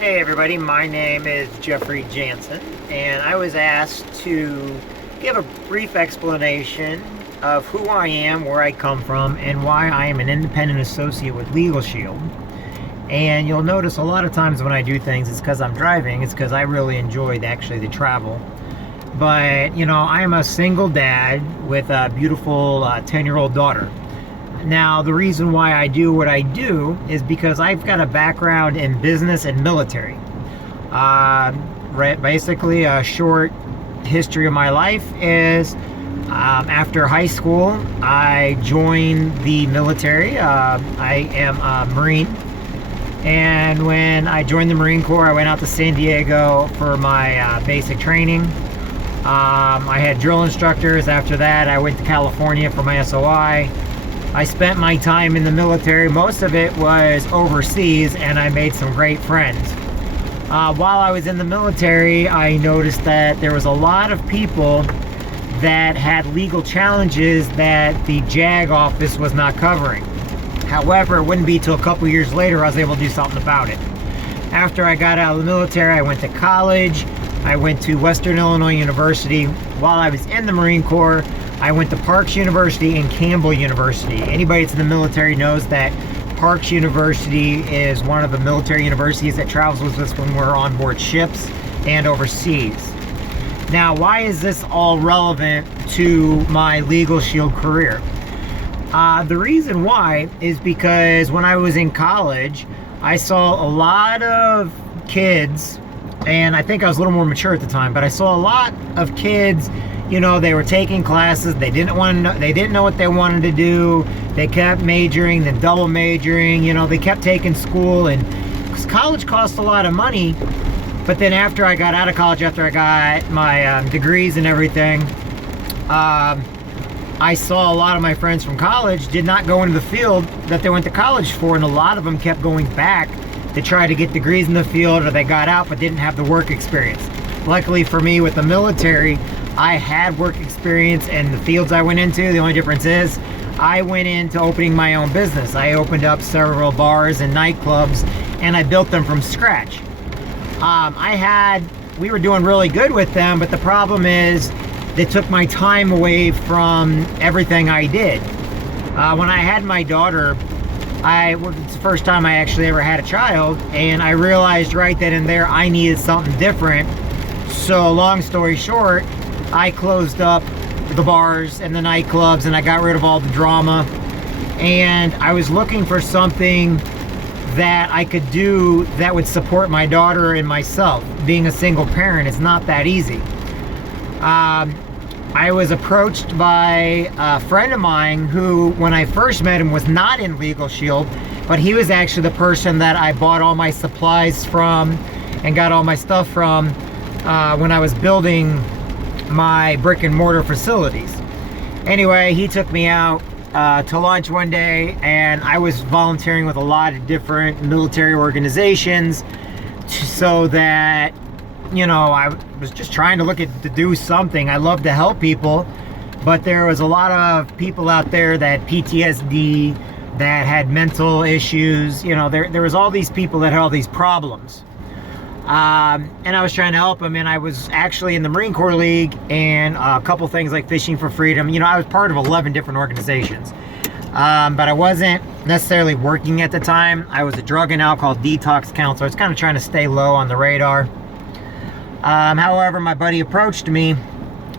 Hey everybody, my name is Jeffrey Jansen, and I was asked to give a brief explanation of who I am, where I come from, and why I am an independent associate with Legal Shield. And you'll notice a lot of times when I do things, it's because I'm driving, it's because I really enjoyed actually the travel. But, you know, I am a single dad with a beautiful 10-year-old daughter. Now, the reason why I do what I do is because I've got a background in business and military. Basically, a short history of my life is after high school, I joined the military. I am a Marine. And when I joined the Marine Corps, I went out to San Diego for my basic training. I had drill instructors. After that, I went to California for my SOI. I spent my time in the military. Most of it was overseas, and I made some great friends. While I was in the military, I noticed that there was a lot of people that had legal challenges that the JAG office was not covering. However, it wouldn't be till a couple years later I was able to do something about it. After I got out of the military, I went to college. I went to Western Illinois University. While I was in the Marine Corps, I went to Parks University and Campbell University. Anybody that's in the military knows that Parks University is one of the military universities that travels with us when we're on board ships and overseas. Now, why is this all relevant to my Legal Shield career? The reason why is because when I was in college, I saw a lot of kids, and I think I was a little more mature at the time, but I saw a lot of kids. You know, they were taking classes, they didn't know what they wanted to do. They kept majoring, then double majoring, you know, they kept taking school, and because college cost a lot of money. But then after I got out of college, after I got my degrees and everything, I saw a lot of my friends from college did not go into the field that they went to college for, and a lot of them kept going back to try to get degrees in the field, or they got out but didn't have the work experience. Luckily for me, with the military, I had work experience in the fields I went into. The only difference is I went into opening my own business. I opened up several bars and nightclubs, and I built them from scratch. We were doing really good with them, but the problem is they took my time away from everything I did. When I had my daughter, it's the first time I actually ever had a child, and I realized right then and there I needed something different. So long story short, I closed up the bars and the nightclubs, and I got rid of all the drama, and I was looking for something that I could do that would support my daughter and myself. Being a single parent, it's not that easy. I was approached by a friend of mine who, when I first met him, was not in Legal Shield, but he was actually the person that I bought all my supplies from and got all my stuff from when I was building my brick and mortar facilities. Anyway, he took me out to lunch one day, and I was volunteering with a lot of different military organizations so that, you know, I was just trying to do something. I love to help people, but there was a lot of people out there that had PTSD, that had mental issues. You know, there was all these people that had all these problems. And I was trying to help them, and I was actually in the Marine Corps League and a couple things like Fishing for Freedom. You know, I was part of 11 different organizations, but I wasn't necessarily working at the time. I was a drug and alcohol detox counselor. I was kind of trying to stay low on the radar. However, my buddy approached me,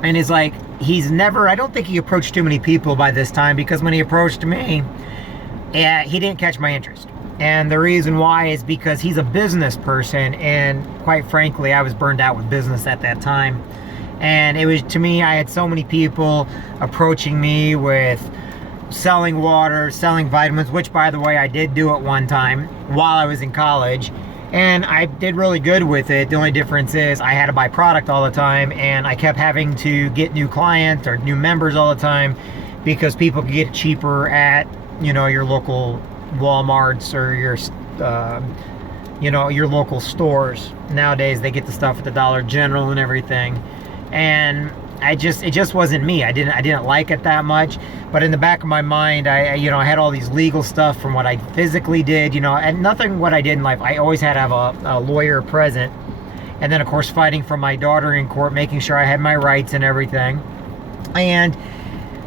and he's like, I don't think he approached too many people by this time, because when he approached me, he didn't catch my interest. And the reason why is because he's a business person, and quite frankly, I was burned out with business at that time. And it was, to me, I had so many people approaching me with selling water, selling vitamins, which, by the way, I did do at one time while I was in college. And I did really good with it. The only difference is I had to buy product all the time, and I kept having to get new clients or new members all the time, because people could get it cheaper at, you know, your local Walmarts or your local stores. Nowadays they get the stuff at the Dollar General and everything. And it just wasn't me. I didn't like it that much. But in the back of my mind, I had all these legal stuff from what I physically did, and nothing what I did in life. I always had to have a lawyer present. And then, of course, fighting for my daughter in court, making sure I had my rights and everything. And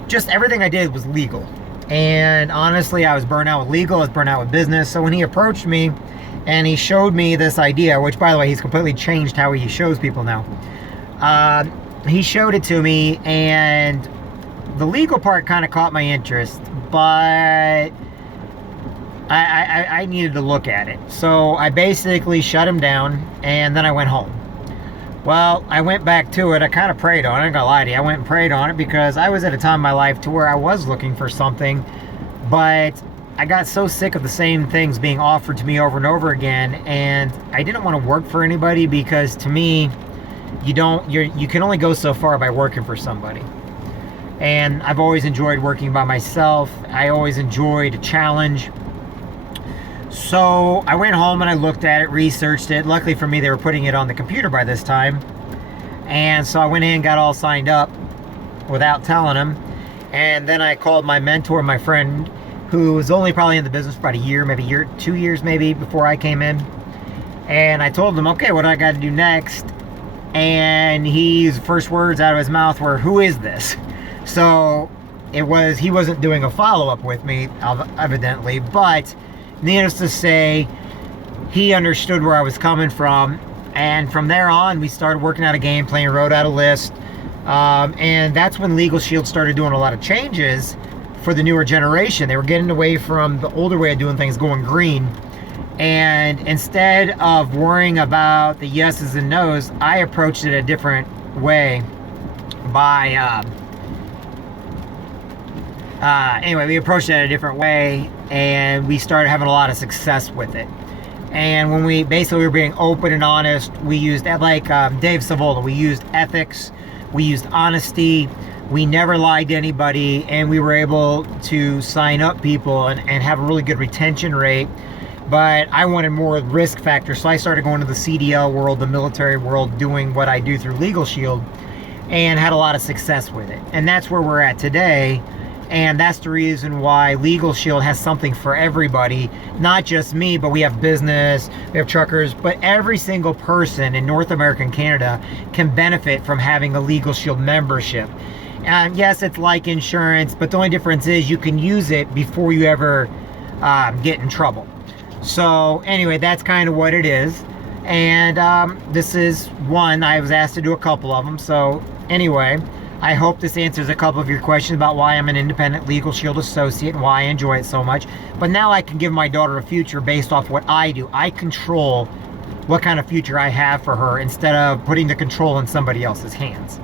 just everything I did was legal. And honestly, I was burnt out with legal, I was burnt out with business. So when he approached me and he showed me this idea, which, by the way, he's completely changed how he shows people now. He showed it to me, and the legal part kind of caught my interest, but I needed to look at it. So I basically shut him down, and then I went home. Well, I went back to it. I kind of prayed on it. I'm not gonna lie to you. I went and prayed on it because I was at a time in my life to where I was looking for something, but I got so sick of the same things being offered to me over and over again, and I didn't want to work for anybody because, to me, you can only go so far by working for somebody. And I've always enjoyed working by myself. I always enjoyed a challenge. So I went home and I looked at it, researched it. Luckily for me, they were putting it on the computer by this time. And so I went in and got all signed up without telling them. And then I called my mentor, my friend, who was only probably in the business for about a year, maybe 2 years maybe before I came in. And I told him, okay, what do I got to do next? And his first words out of his mouth were, "Who is this?" So he wasn't doing a follow-up with me, evidently, but needless to say, he understood where I was coming from. And from there on, we started working out a game plan, wrote out a list. And that's when Legal Shield started doing a lot of changes for the newer generation. They were getting away from the older way of doing things, going green. And instead of worrying about the yeses and nos, I approached it a different way by, anyway, we approached it a different way, and we started having a lot of success with it. And when we were being open and honest, we used, like Dave Savola, we used ethics, we used honesty, we never lied to anybody, and we were able to sign up people and have a really good retention rate. But I wanted more risk factor, so I started going to the CDL world, the military world, doing what I do through Legal Shield, and had a lot of success with it. And that's where we're at today. And that's the reason why Legal Shield has something for everybody, not just me, but we have business, we have truckers, but every single person in North America and Canada can benefit from having a Legal Shield membership. And yes, it's like insurance, but the only difference is you can use it before you ever get in trouble. So anyway, that's kind of what it is. And this is one. I was asked to do a couple of them. So anyway, I hope this answers a couple of your questions about why I'm an independent Legal Shield associate and why I enjoy it so much. But now I can give my daughter a future based off what I do. I control what kind of future I have for her instead of putting the control in somebody else's hands.